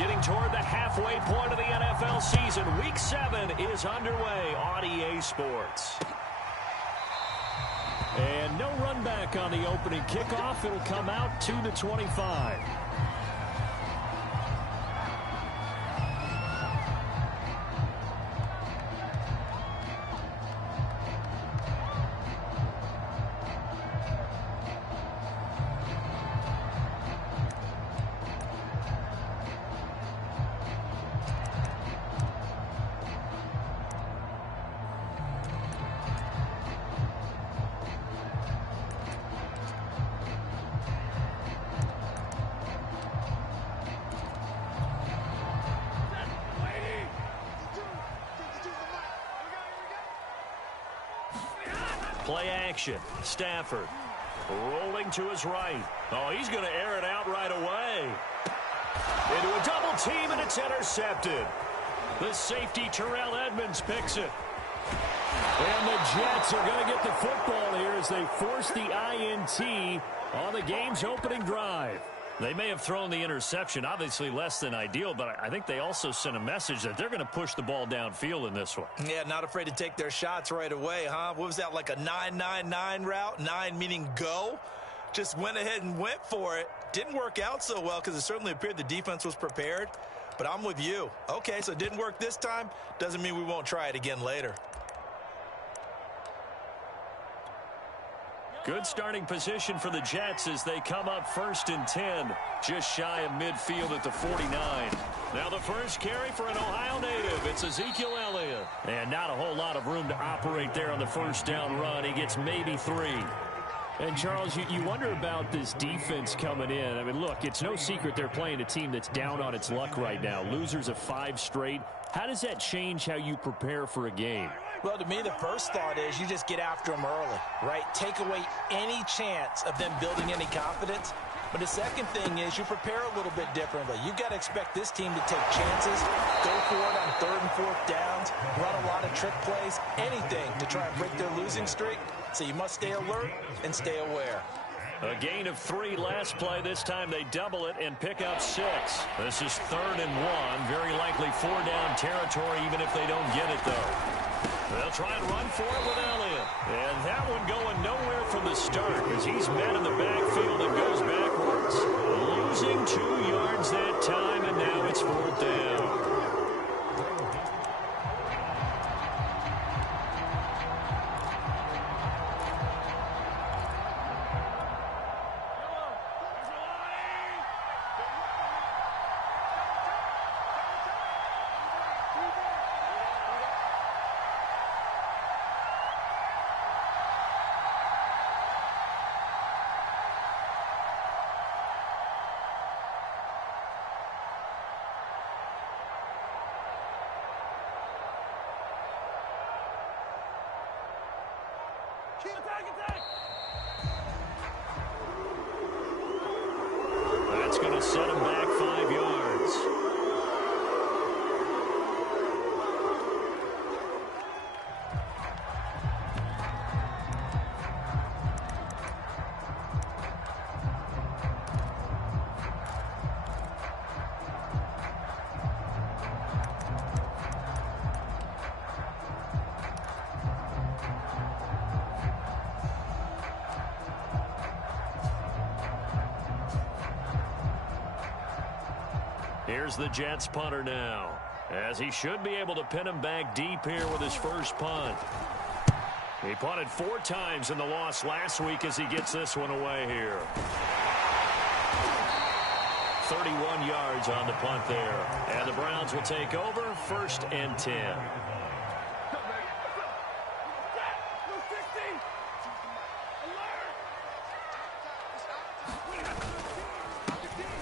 Getting toward the halfway point of the NFL season. Week 7 is underway on EA Sports. And no run back on the opening kickoff. It'll come out to the 25. Play action. Stafford rolling to his right. Oh, he's going to air it out right away. Into a double team, and it's intercepted. The safety, Terrell Edmonds, picks it. And the Jets are going to get the football here as they force the INT on the game's opening drive. They may have thrown the interception, obviously less than ideal, but I think they also sent a message that they're going to push the ball downfield in this one. Yeah, not afraid to take their shots right away, huh? What was that, like a 9-9-9 route? 9 meaning go? Just went ahead and went for it. Didn't work out so well because it certainly appeared the defense was prepared. But I'm with you. Okay, so it didn't work this time. Doesn't mean we won't try it again later. Good starting position for the Jets as they come up 1st and 10. Just shy of midfield at the 49. Now the first carry for an Ohio native. It's Ezekiel Elliott. And not a whole lot of room to operate there on the first down run. He gets maybe 3. And, Charles, you wonder about this defense coming in. I mean, look, it's no secret they're playing a team that's down on its luck right now. Losers of 5 straight. How does that change how you prepare for a game? Well, to me, the first thought is you just get after them early, right? Take away any chance of them building any confidence. But the second thing is you prepare a little bit differently. You've got to expect this team to take chances, go for it on 3rd and 4th downs, run a lot of trick plays, anything to try and break their losing streak. So you must stay alert and stay aware. A gain of 3 last play. This time they double it and pick up 6. This is 3rd and 1. Very likely 4-down territory even if they don't get it, though. They'll try and run for it with Elliott. And that one going nowhere from the start as he's met in the backfield and goes backwards. Losing 2 yards that time, and now it's 4th down. That's going to set him back 5 yards. Here's the Jets punter now, as he should be able to pin him back deep here with his first punt. He punted 4 times in the loss last week as he gets this one away here. 31 yards on the punt there. And the Browns will take over 1st and 10.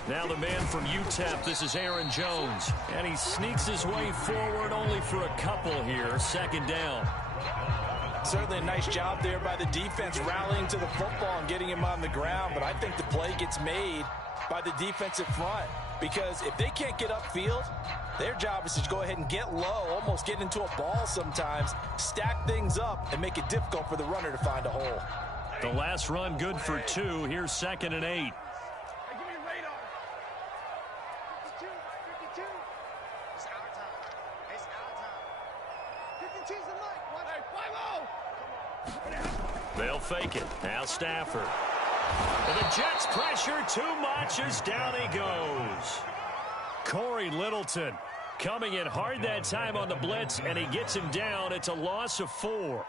Now the man from UTEP, this is Aaron Jones. And he sneaks his way forward only for a couple here. 2nd down. Certainly a nice job there by the defense rallying to the football and getting him on the ground. But I think the play gets made by the defensive front. Because if they can't get upfield, their job is to go ahead and get low, almost get into a ball sometimes, stack things up, and make it difficult for the runner to find a hole. The last run good for 2. Here's 2nd and 8. They'll fake it. Now Stafford. And the Jets pressure too much as down he goes. Corey Littleton coming in hard that time on the blitz, and he gets him down. It's a loss of 4.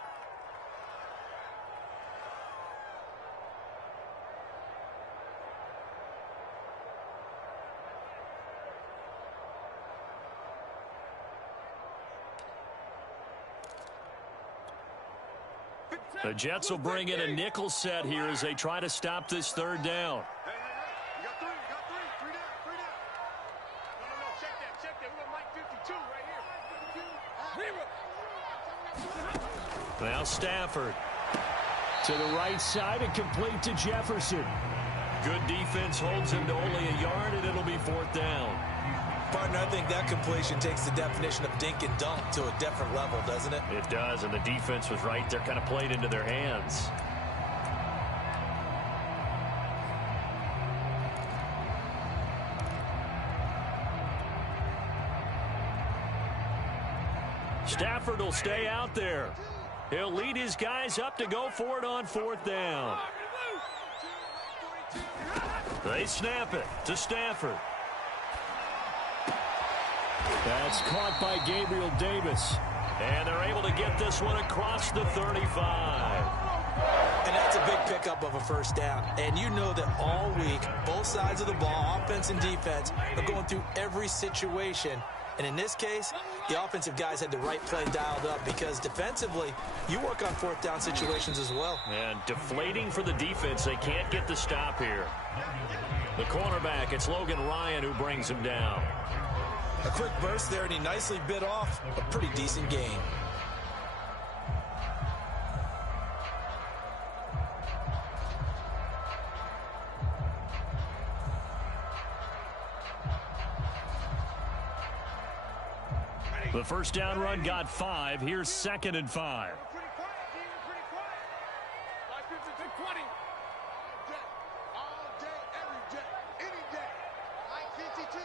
The Jets will bring in a nickel set here as they try to stop this third down. You got 3, three down. No, check that. We got Mike 52 right here. Now Stafford to the right side and complete to Jefferson. Good defense holds him to only a yard, and it'll be 4th down. Partner, I think that completion takes the definition of dink and dunk to a different level, doesn't it? It does, and the defense was right there, kind of played into their hands. Stafford will stay out there. He'll lead his guys up to go for it on 4th down. They snap it to Stafford. That's caught by Gabriel Davis. And they're able to get this one across the 35. And that's a big pickup of a first down. And you know that all week, both sides of the ball, offense and defense, are going through every situation. And in this case, the offensive guys had the right play dialed up because defensively, you work on 4th down situations as well. And deflating for the defense. They can't get the stop here. The cornerback, it's Logan Ryan who brings him down. A quick burst there, and he nicely bit off a pretty decent gain. The first down run got 5. Here's 2nd and 5. Pretty quiet, team. Pretty quiet. Like 50-20. All day, every day, any day. Like 52.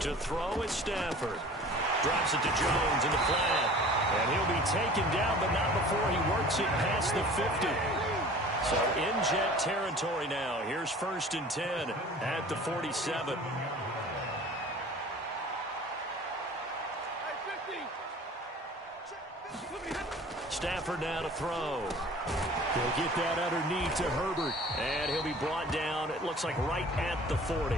To throw is Stafford. Drops it to Jones in the flat. And he'll be taken down, but not before he works it past the 50. So in Jet territory now. Here's 1st and 10 at the 47. Stafford now to throw. He'll get that underneath to Herbert. And he'll be brought down, it looks like right at the 40.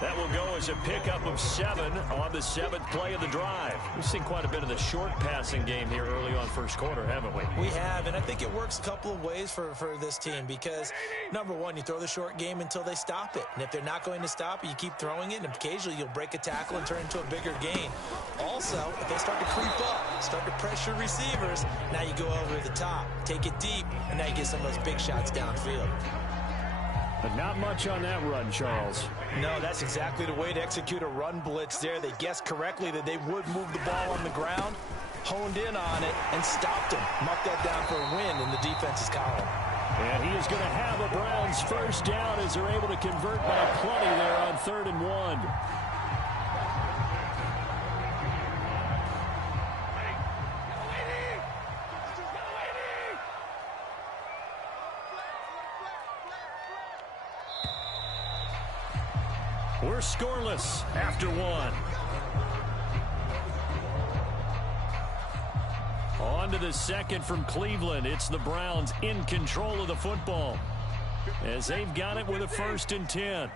That will go as a pickup of 7 on the 7th play of the drive. We've seen quite a bit of the short passing game here early on first quarter, haven't we? We have, and I think it works a couple of ways for this team because, number one, you throw the short game until they stop it. And if they're not going to stop it, you keep throwing it, and occasionally you'll break a tackle and turn into a bigger gain. Also, if they start to creep up, start to pressure receivers, now you go over the top, take it deep, and now you get some of those big shots downfield. But not much on that run, Charles. No, that's exactly the way to execute a run blitz there. They guessed correctly that they would move the ball on the ground, honed in on it, and stopped him. Marked that down for a win in the defense's column. And he is going to have a Browns first down as they're able to convert by plenty there on 3rd and 1. We're scoreless after 1. On to the 2nd from Cleveland. It's the Browns in control of the football as they've got it with a 1st and 10. Go.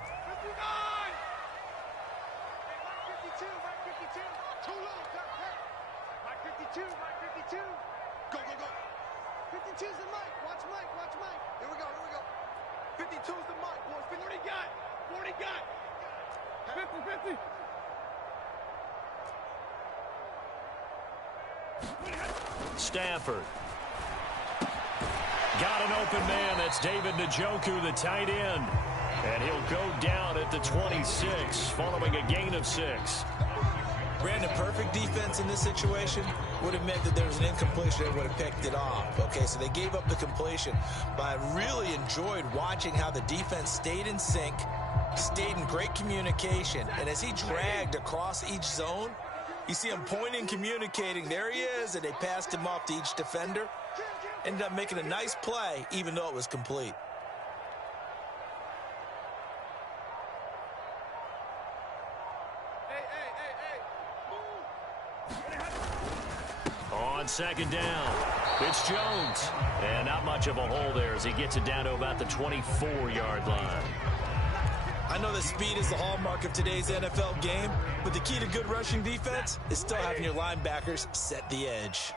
52's the Mike. Watch Mike. Here we go. 52's the Mike, boys. 40 got. 50. Stafford. Got an open man. That's David Njoku, the tight end. And he'll go down at the 26 following a gain of 6. Brandon, perfect defense in this situation would have meant that there was an incompletion and would have picked it off. Okay, so they gave up the completion. But I really enjoyed watching how the defense stayed in sync, Stayed in great communication, and as he dragged across each zone, you see him pointing, communicating. There he is, and they passed him off to each defender. Ended up making a nice play, even though it was complete. On second down, it's Jones. And not much of a hole there as he gets it down to about the 24-yard line. I know that speed is the hallmark of today's NFL game, but the key to good rushing defense is still having your linebackers set the edge.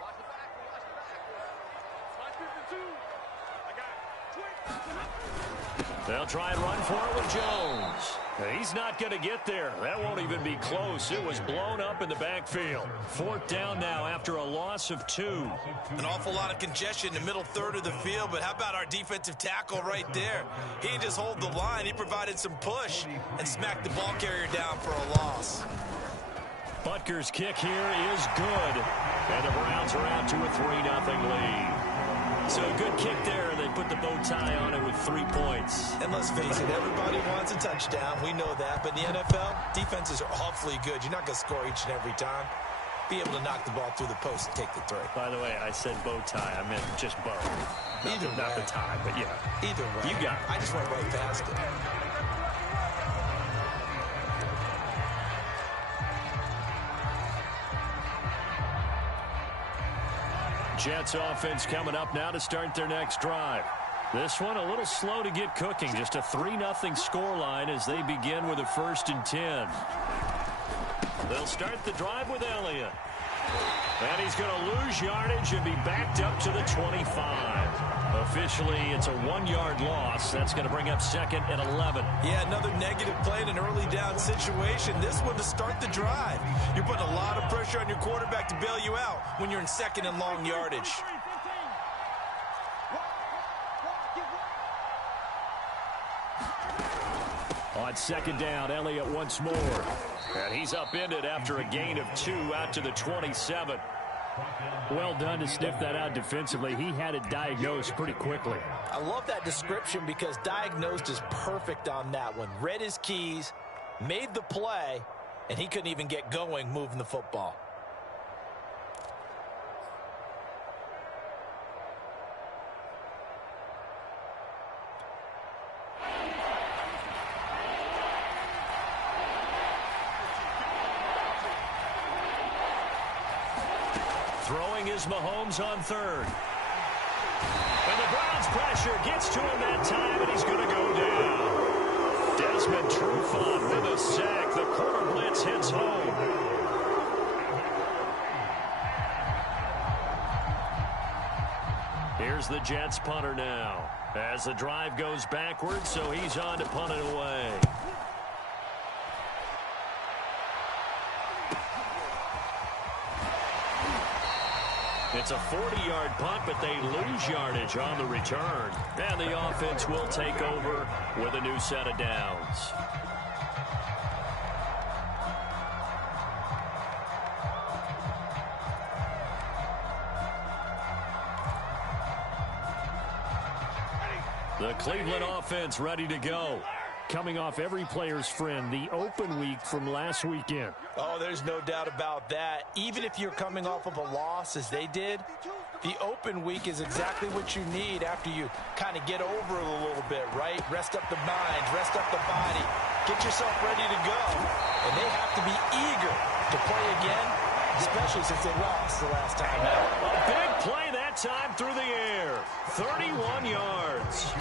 They'll try and run for it with Jones. He's not going to get there. That won't even be close. It was blown up in the backfield. 4th down now after a loss of 2. An awful lot of congestion in the middle third of the field, but how about our defensive tackle right there? He didn't just hold the line. He provided some push and smacked the ball carrier down for a loss. Butker's kick here is good. And the Browns are out to a 3-0 lead. So a good kick there, and they put the bow tie on it with 3 points. And let's face it, everybody wants a touchdown. We know that. But in the NFL, defenses are awfully good. You're not going to score each and every time. Be able to knock the ball through the post and take the 3. By the way, I said bow tie. I meant just bow. Not the tie, but yeah. Either way. You got it. I just went right past it. Jets offense coming up now to start their next drive. This one a little slow to get cooking. Just a 3-0 scoreline as they begin with a 1st and 10. They'll start the drive with Elliott. And he's going to lose yardage and be backed up to the 25. Officially, it's a 1-yard loss. That's going to bring up 2nd and 11. Yeah, another negative play in an early down situation. This one to start the drive. You're putting a lot of pressure on your quarterback to bail you out when you're in 2nd and long yardage. On 2nd down, Elliott once more. And he's upended after a gain of 2 out to the 27. Well done to sniff that out defensively. He had it diagnosed pretty quickly. I love that description because diagnosed is perfect on that one. Read his keys, made the play, and he couldn't even get going moving the football. Throwing is Mahomes on 3rd. And the Browns pressure gets to him that time, and he's going to go down. Desmond Trufant with a sack. The quarter blitz hits home. Here's the Jets punter now. As the drive goes backwards, so he's on to punt it away. It's a 40-yard punt, but they lose yardage on the return. And the offense will take over with a new set of downs. The Cleveland offense ready to go. Coming off every player's friend, the open week from last weekend. Oh, there's no doubt about that. Even if you're coming off of a loss as they did, the open week is exactly what you need after you kind of get over it a little bit, right? Rest up the mind, rest up the body, get yourself ready to go. And they have to be eager to play again, especially since they lost the last time out. A big play that time through the air. 31 yards.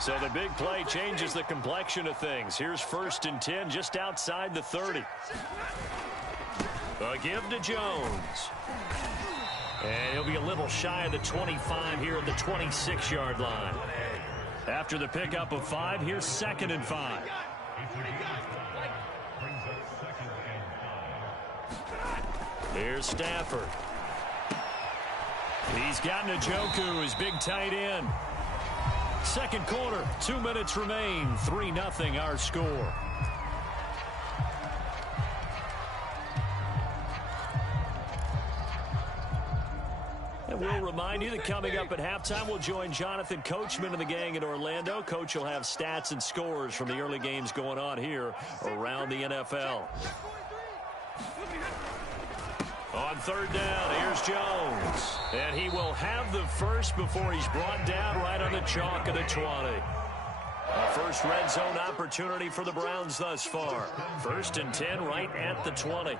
So the big play changes the complexion of things. Here's 1st and 10 just outside the 30. A give to Jones. And he'll be a little shy of the 25 here at the 26-yard line. After the pickup of 5, here's 2nd and 5. Here's Stafford. He's got Njoku, his big tight end. Second quarter, 2 minutes remain. 3-0 our score. And we'll remind remind you that coming up at halftime, we'll join Jonathan Coachman and the gang in Orlando. Coach will have stats and scores from the early games going on here around the NFL. On third down, here's Jones. And he will have the first before he's brought down right on the chalk of the 20. A first red zone opportunity for the Browns thus far. 1st and 10 right at the 20.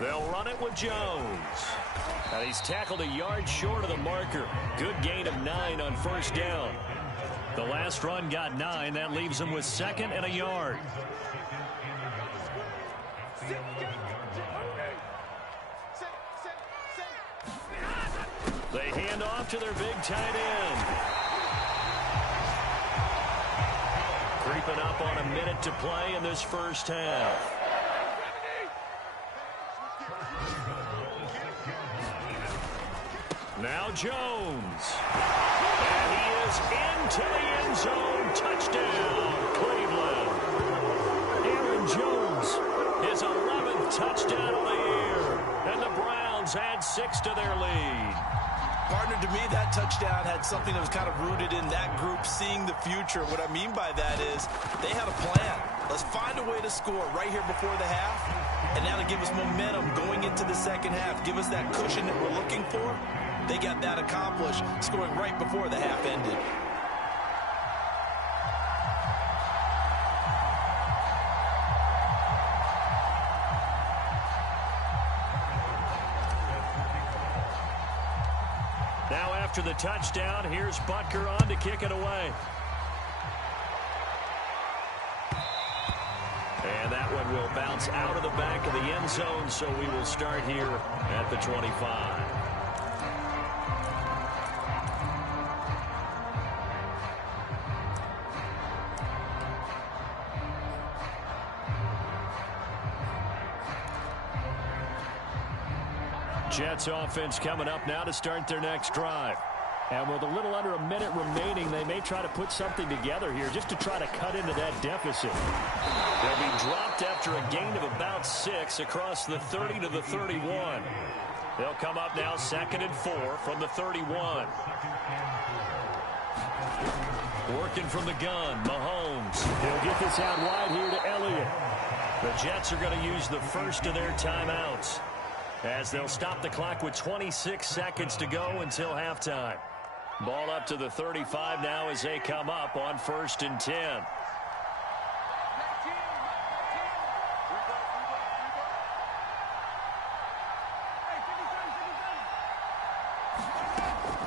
They'll run it with Jones. And he's tackled a yard short of the marker. Good gain of 9 on first down. The last run got 9. That leaves him with 2nd and a yard. They hand off to their big tight end. Creeping up on a minute to play in this first half. Now Jones. And he is into the end zone. Touchdown, Cleveland. Aaron Jones, his 11th touchdown of the year. And the Browns add 6 to their lead. Partner, to me, that touchdown had something that was kind of rooted in that group seeing the future. What I mean by that is they had a plan. Let's find a way to score right here before the half. And now to give us momentum going into the second half, give us that cushion that we're looking for. They got that accomplished, scoring right before the half ended. Now after the touchdown, here's Butker on to kick it away. And that one will bounce out of the back of the end zone, so we will start here at the 25. Jets offense coming up now to start their next drive. And with a little under a minute remaining, they may try to put something together here just to try to cut into that deficit. They'll be dropped after a gain of about 6 across the 30 to the 31. They'll come up now 2nd and 4 from the 31. Working from the gun, Mahomes. He'll get this out wide here to Elliott. The Jets are going to use the first of their timeouts, as they'll stop the clock with 26 seconds to go until halftime. Ball up to the 35 now as they come up on 1st and 10.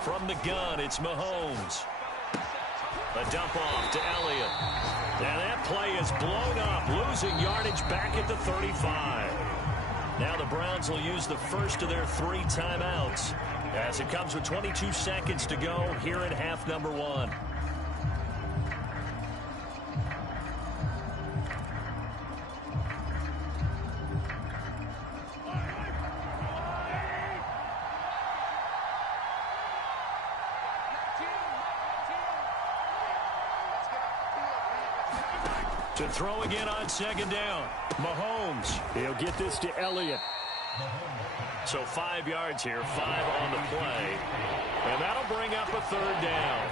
From the gun, it's Mahomes. A dump off to Elliott. And that play is blown up, losing yardage back at the 35. Now the Browns will use the first of their 3 timeouts, as it comes with 22 seconds to go here in half number 1. To throw again on 2nd down. Mahomes. He'll get this to Elliott. So 5 yards here, 5 on the play. And that'll bring up a 3rd down.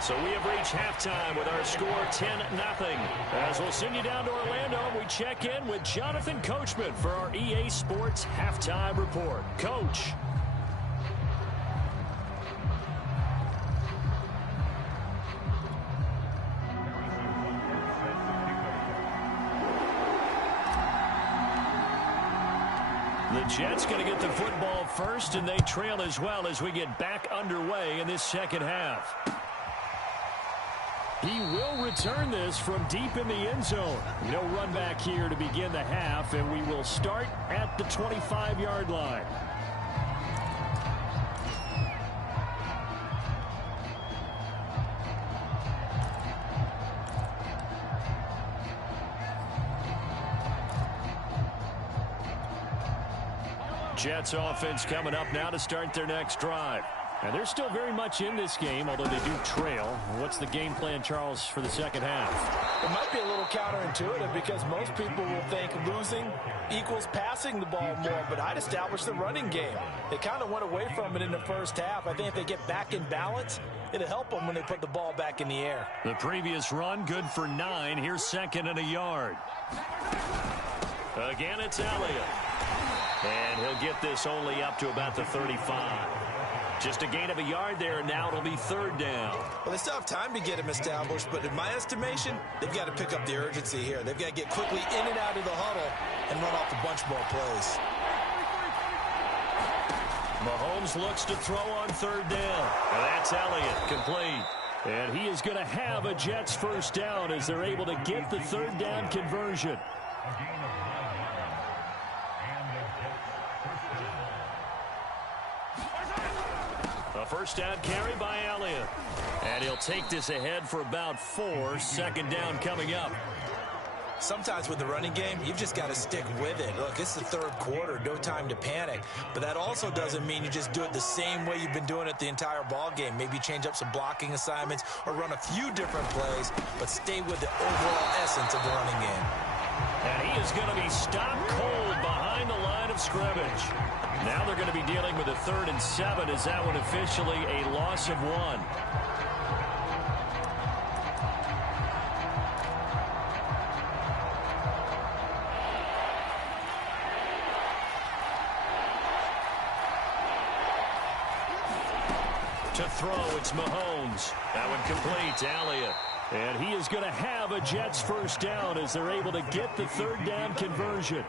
So we have reached halftime with our score 10-0. As we'll send you down to Orlando, we check in with Jonathan Coachman for our EA Sports Halftime Report. Coach. The Jets going to get the football first, and they trail as well as we get back underway in this second half. He will return this from deep in the end zone. No run back here to begin the half, and we will start at the 25-yard line. Jets offense coming up now to start their next drive. And they're still very much in this game, although they do trail. What's the game plan, Charles, for the second half? It might be a little counterintuitive because most people will think losing equals passing the ball more, but I'd establish the running game. They kind of went away from it in the first half. I think if they get back in balance, it'll help them when they put the ball back in the air. The previous run, good for 9. Here's 2nd and a yard. Again, it's Elliott. And he'll get this only up to about the 35. Just a gain of a yard there, and now it'll be 3rd down. Well, they still have time to get him established, but in my estimation, they've got to pick up the urgency here. They've got to get quickly in and out of the huddle and run off a bunch more plays. Mahomes looks to throw on 3rd down. And that's Elliott, complete. And he is going to have a Jets first down as they're able to get the 3rd down conversion. A first down carry by Elliott. And he'll take this ahead for about 4. 2nd down coming up. Sometimes with the running game, you've just got to stick with it. Look, it's the 3rd quarter, no time to panic. But that also doesn't mean you just do it the same way you've been doing it the entire ball game. Maybe change up some blocking assignments or run a few different plays, but stay with the overall essence of the running game. And he is going to be stopped cold behind the line of scrimmage. Now they're going to be dealing with a 3rd and 7. Is that one officially a loss of 1? To throw, it's Mahomes. That one complete to Elliott. And he is going to have a Jets first down as they're able to get the 3rd down conversion.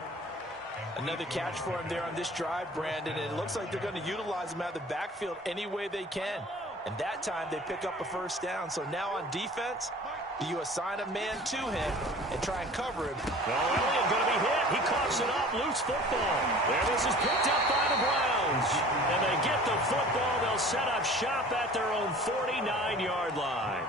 Another catch for him there on this drive, Brandon, and it looks like they're going to utilize him out of the backfield any way they can. And that time they pick up a first down. So now on defense, do you assign a man to him and try and cover him? No, Elliott going to be hit. He coughs it up, loose football. And this is picked up by the Browns. And they get the football. They'll set up shop at their own 49-yard line.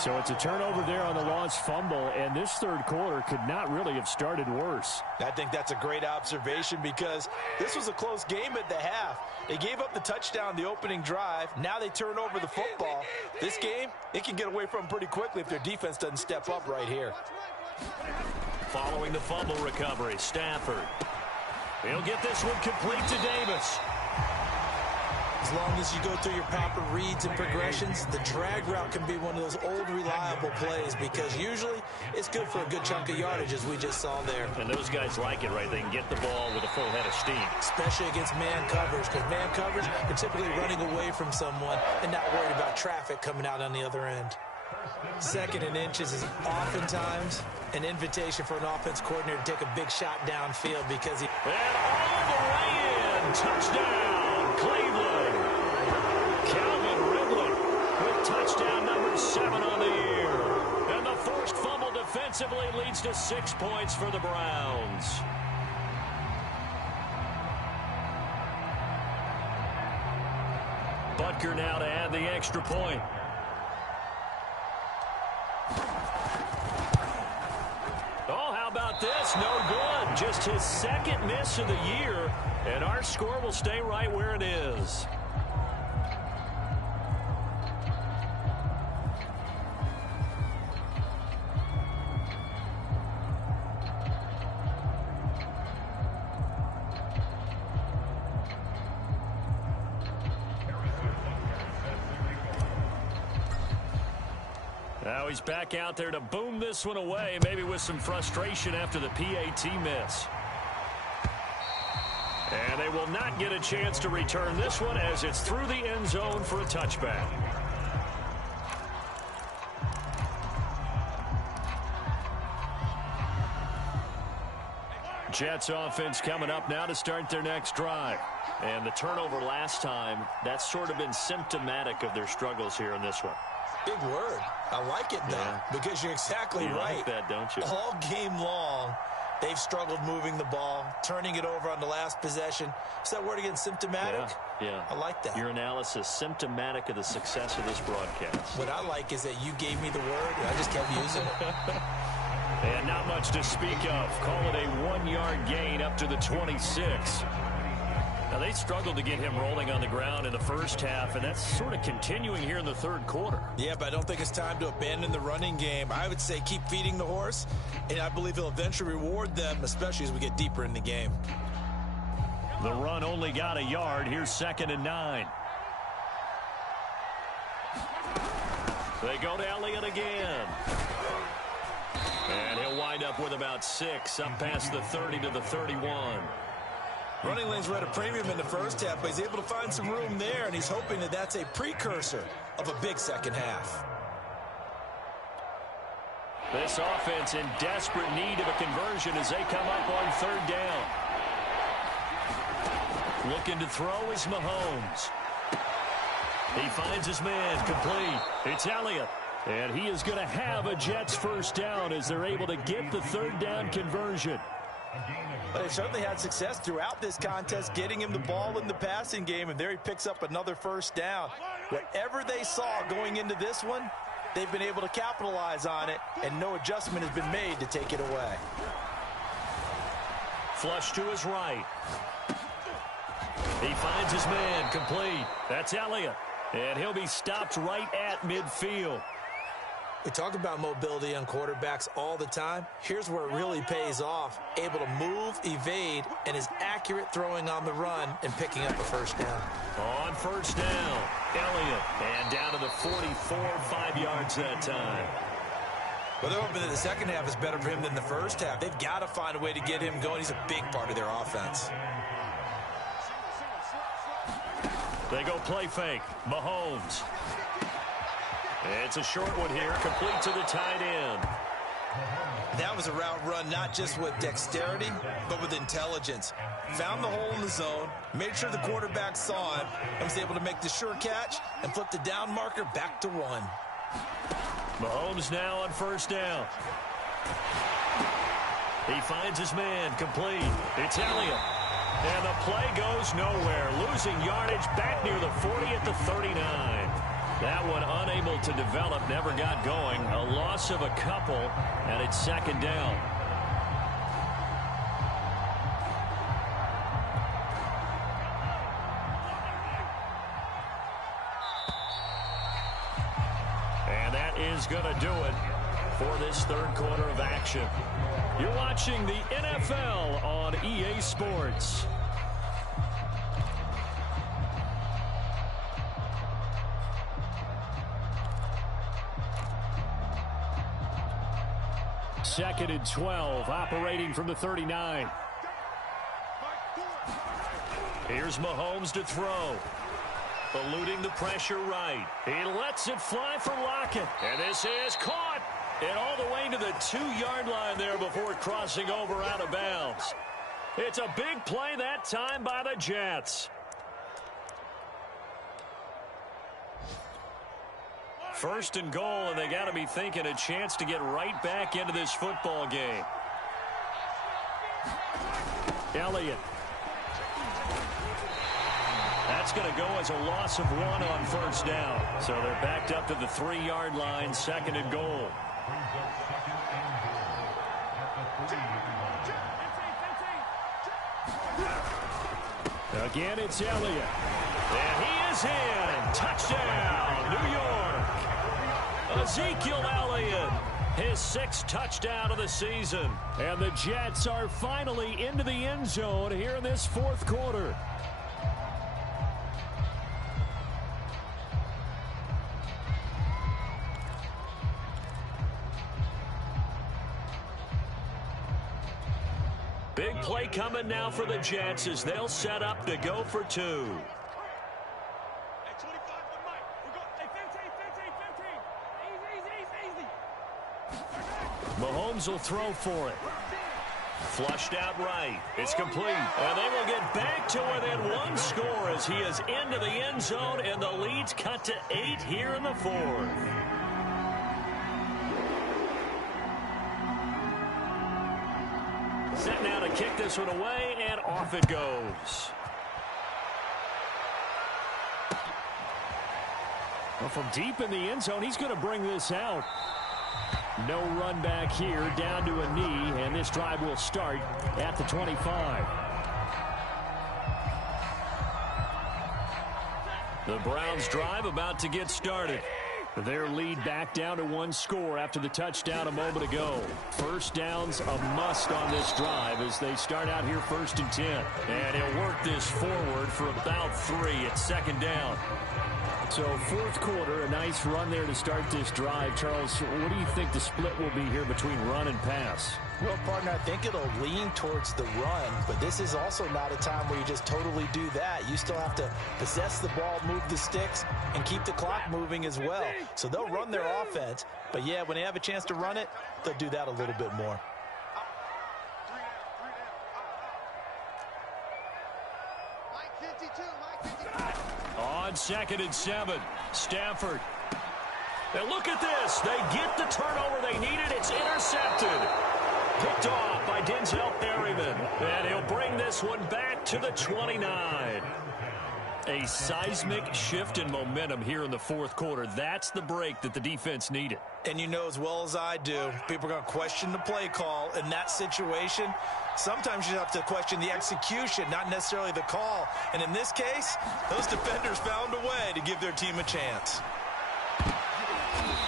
So it's a turnover there on the lost fumble, and this 3rd quarter could not really have started worse. I think that's a great observation because this was a close game at the half. They gave up the touchdown the opening drive. Now they turn over the football. This game, it can get away from them pretty quickly if their defense doesn't step up right here. Following the fumble recovery, Stafford. He'll get this one complete to Davis. As long as you go through your proper reads and progressions, the drag route can be one of those old reliable plays because usually it's good for a good chunk of yardage as we just saw there. And those guys like it, right? They can get the ball with a full head of steam. Especially against man coverage because man coverage, they're typically running away from someone and not worried about traffic coming out on the other end. 2nd and inches is oftentimes an invitation for an offense coordinator to take a big shot downfield because he... And all the way in. Touchdown, Cleveland. Calvin Ridley with touchdown number 7 on the year. And the forced fumble defensively leads to 6 points for the Browns. Butker now to add the extra point. Oh, how about this? No good. Just his 2nd miss of the year, and our score will stay right where it is. Now he's back out there to boom this one away, maybe with some frustration after the PAT miss. And they will not get a chance to return this one as it's through the end zone for a touchback. Jets offense coming up now to start their next drive. And the turnover last time, that's sort of been symptomatic of their struggles here in this one. Big word. I like it, though, because you're exactly right. You like that, don't you? All game long, they've struggled moving the ball, turning it over on the last possession. Is that word again, symptomatic? Yeah. I like that. Your analysis, symptomatic of the success of this broadcast. What I like is that you gave me the word, and I just kept using it. And not much to speak of. Call it a 1-yard gain up to the 26. Now, they struggled to get him rolling on the ground in the first half, and that's sort of continuing here in the third quarter. Yeah, but I don't think it's time to abandon the running game. I would say keep feeding the horse, and I believe he'll eventually reward them, especially as we get deeper in the game. The run only got a yard. Here's 2nd and 9. They go to Elliott again. And he'll wind up with about 6, up past the 30 to the 31. Running lanes were at a premium in the first half, but he's able to find some room there, and he's hoping that that's a precursor of a big second half. This offense in desperate need of a conversion as they come up on 3rd down. Looking to throw is Mahomes. He finds his man, complete. It's Elliott. And he is going to have a Jets first down as they're able to get the 3rd down conversion. But they certainly had success throughout this contest, getting him the ball in the passing game, and there he picks up another first down. Whatever they saw going into this one, they've been able to capitalize on it, and no adjustment has been made to take it away. Flush to his right. He finds his man, complete. That's Elliott. And he'll be stopped right at midfield. We talk about mobility on quarterbacks all the time. Here's where it really pays off. Able to move, evade, and is accurate throwing on the run and picking up a first down. On 1st down, Elliott. And down to the 44, 5 yards that time. Well, they're hoping that the second half is better for him than the first half. They've got to find a way to get him going. He's a big part of their offense. They go play fake. Mahomes. It's a short one here, complete to the tight end. That was a route run not just with dexterity, but with intelligence. Found the hole in the zone, made sure the quarterback saw him, and was able to make the sure catch and flip the down marker back to 1. Mahomes now on 1st down. He finds his man, complete. It's Elliott. And the play goes nowhere, losing yardage back near the 40 at the 39. That one unable to develop, never got going. A loss of a couple, and it's 2nd down. And that is going to do it for this 3rd quarter of action. You're watching the NFL on EA Sports. Second and 12, operating from the 39. Here's Mahomes to throw. Eluding the pressure right. He lets it fly for Lockett. And this is caught. And all the way to the 2-yard line there before crossing over out of bounds. It's a big play that time by the Jets. First and goal, and they got to be thinking a chance to get right back into this football game. Elliott. That's going to go as a loss of 1 on 1st down. So they're backed up to the 3-yard line, 2nd and goal. Again, it's Elliott. And he is in. Touchdown, New York. Ezekiel Elliott, his 6th touchdown of the season. And the Jets are finally into the end zone here in this 4th quarter. Big play coming now for the Jets as they'll set up to go for 2. Mahomes will throw for it. Flushed out right. It's complete. And they will get back to within 1 score as he is into the end zone, and the lead's cut to 8 here in the 4th. Set now to kick this one away, and off it goes. Well, from deep in the end zone, he's going to bring this out. No run back here, down to a knee, and this drive will start at the 25. The Browns drive about to get started. Their lead back down to one score after the touchdown a moment ago. First down's a must on this drive as they start out here 1st and 10. And he'll work this forward for about 3 at 2nd down. So 4th quarter, a nice run there to start this drive. Charles, what do you think the split will be here between run and pass? Well, partner, I think it'll lean towards the run, but this is also not a time where you just totally do that. You still have to possess the ball, move the sticks, and keep the clock moving as well. So they'll run their offense, but yeah, when they have a chance to run it, they'll do that a little bit more. On 2nd and 7, Stafford. Now look at this. They get the turnover they needed. It's intercepted. Picked off by Denzel Perryman. And he'll bring this one back to the 29. A seismic shift in momentum here in the 4th quarter. That's the break that the defense needed. And you know as well as I do, people are going to question the play call in that situation. Sometimes you have to question the execution, not necessarily the call. And in this case, those defenders found a way to give their team a chance.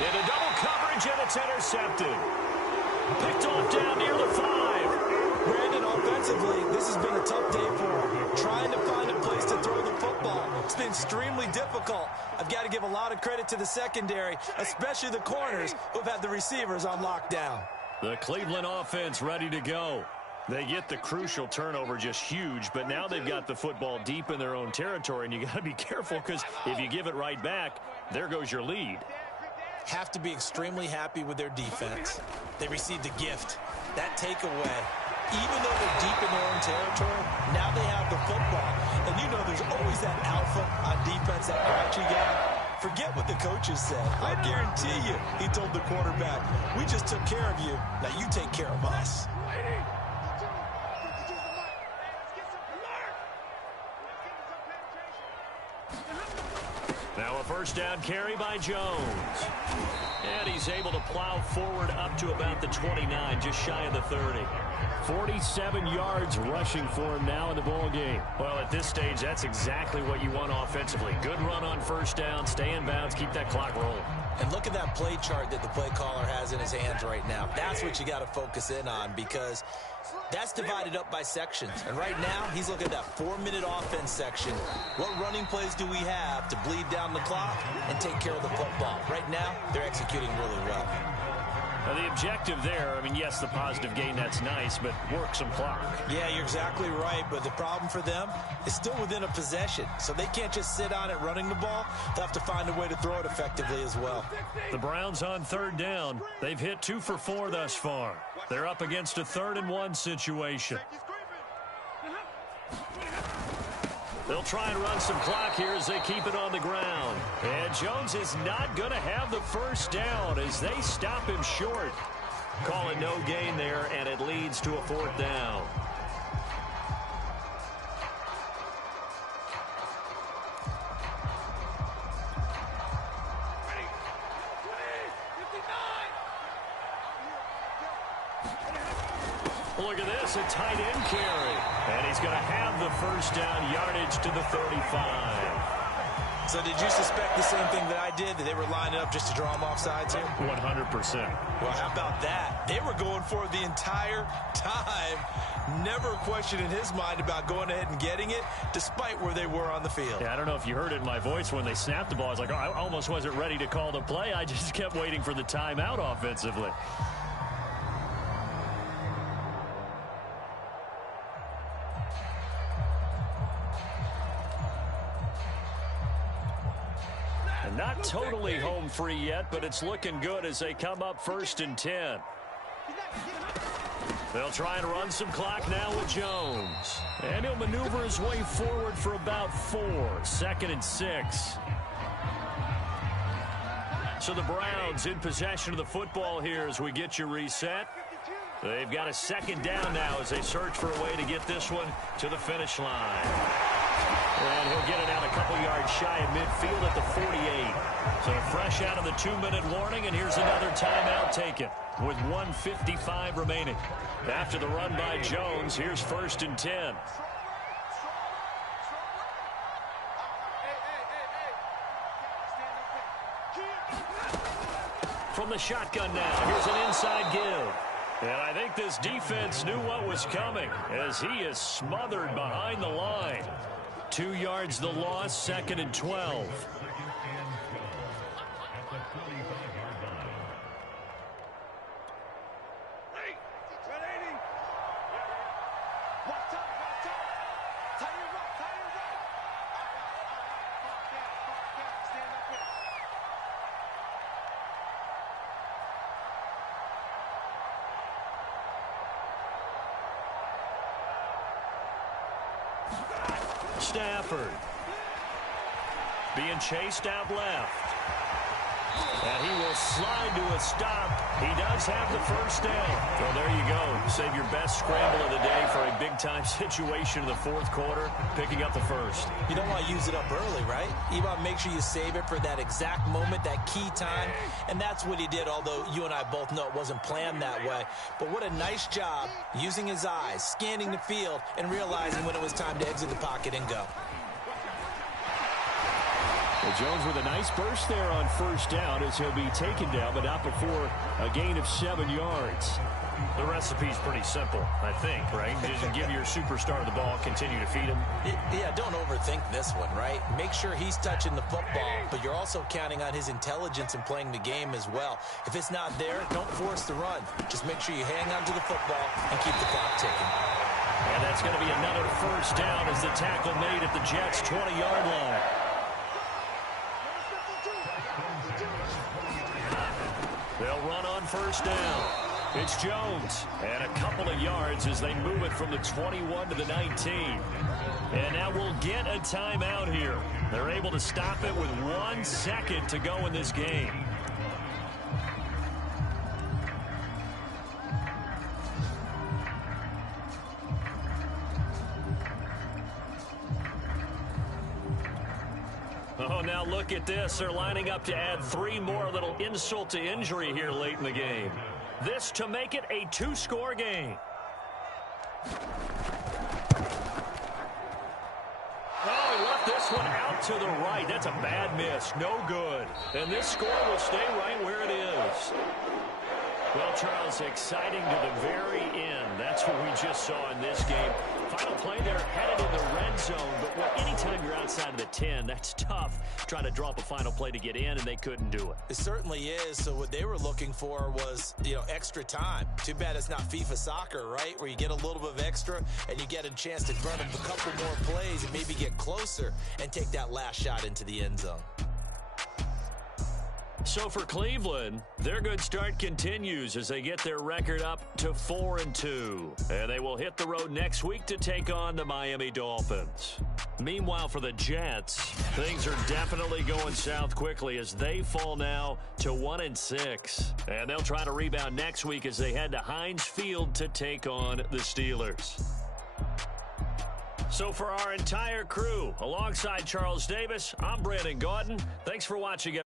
Into double coverage, and it's intercepted. Picked off down near the 5. Brandon, offensively, this has been a tough day for him. Trying to find a place to throw the football. It's been extremely difficult. I've got to give a lot of credit to the secondary, especially the corners who've had the receivers on lockdown. The Cleveland offense ready to go. They get the crucial turnover, just huge, but now they've got the football deep in their own territory, and you got to be careful because if you give it right back, there goes your lead. Have to be extremely happy with their defense. They received a gift. That takeaway, even though they're deep in their own territory, now they have the football. And you know there's always that alpha on defense, that crafty guy. Forget what the coaches said. I guarantee you, he told the quarterback, we just took care of you. Now you take care of us. Now a first down carry by Jones. And he's able to plow forward up to about the 29, just shy of the 30. 47 yards rushing for him now in the ball game. Well, at this stage, that's exactly what you want offensively. Good run on first down, stay in bounds, keep that clock rolling. And look at that play chart that the play caller has in his hands right now. That's what you got to focus in on because that's divided up by sections. And right now, he's looking at that 4-minute offense section. What running plays do we have to bleed down the clock and take care of the football? Right now, they're executing really well. Now, the objective there, I mean, yes, the positive gain, that's nice, but work some clock. Yeah, you're exactly right, but the problem for them is still within a possession, so they can't just sit on it running the ball. They'll have to find a way to throw it effectively as well. The Browns on 3rd down. They've hit 2 for 4 thus far. They're up against a 3rd and 1 situation. They'll try and run some clock here as they keep it on the ground. And Jones is not going to have the first down as they stop him short. Call it no gain there, and it leads to a 4th down. Look at this, a tight end carry. And he's going to have the first down, yardage to the 35. So did you suspect the same thing that I did, that they were lining up just to draw them off sides here? 100%. Well, how about that? They were going for it the entire time. Never a question in his mind about going ahead and getting it, despite where they were on the field. Yeah, I don't know if you heard it in my voice when they snapped the ball. I was like, oh, I almost wasn't ready to call the play. I just kept waiting for the timeout offensively. Not totally home free yet, but it's looking good as they come up 1st and 10. They'll try and run some clock now with Jones. And he'll maneuver his way forward for about 4. 2nd and 6. So the Browns in possession of the football here as we get you reset. They've got a 2nd down now as they search for a way to get this one to the finish line. And he'll get it out a couple yards shy of midfield at the 48. So fresh out of the 2-minute warning, and here's another timeout taken with 1:55 remaining. After the run by Jones, here's 1st and 10. from the shotgun now. Here's an inside give. And I think this defense knew what was coming as he is smothered behind the line. 2 yards the loss, 2nd and 12. Stafford being chased out left. And he will slide to a stop. He does have the first down. Well, there you go. Save your best scramble of the day for a big-time situation in the 4th quarter, picking up the first. You don't want to use it up early, right? You want to make sure you save it for that exact moment, that key time. And that's what he did, although you and I both know it wasn't planned that way. But what a nice job using his eyes, scanning the field, and realizing when it was time to exit the pocket and go. Well, Jones with a nice burst there on first down as he'll be taken down, but not before a gain of 7 yards. The recipe's pretty simple, I think, right? Just give your superstar the ball, continue to feed him. Yeah, don't overthink this one, right? Make sure he's touching the football, but you're also counting on his intelligence in playing the game as well. If it's not there, don't force the run. Just make sure you hang on to the football and keep the clock ticking. And that's going to be another first down as the tackle made at the Jets' 20-yard line. They'll run on first down. It's Jones. And a couple of yards as they move it from the 21 to the 19. And now we'll get a timeout here. They're able to stop it with 1 second to go in this game. Oh, now look at this. They're lining up to add 3 more, little insult to injury here late in the game. This to make it a 2-score game. Oh, he left this one out to the right. That's a bad miss. No good. And this score will stay right where it is. Well, Charles, exciting to the very end. That's what we just saw in this game. Final play there, headed in the red zone. But anytime you're outside of the 10, that's tough. Trying to drop a final play to get in, and they couldn't do it. It certainly is. So what they were looking for was, extra time. Too bad it's not FIFA soccer, right? Where you get a little bit of extra, and you get a chance to run a couple more plays and maybe get closer and take that last shot into the end zone. So for Cleveland, their good start continues as they get their record up to 4-2. And they will hit the road next week to take on the Miami Dolphins. Meanwhile, for the Jets, things are definitely going south quickly as they fall now to 1-6. And they'll try to rebound next week as they head to Heinz Field to take on the Steelers. So for our entire crew, alongside Charles Davis, I'm Brandon Gaudin. Thanks for watching, guys.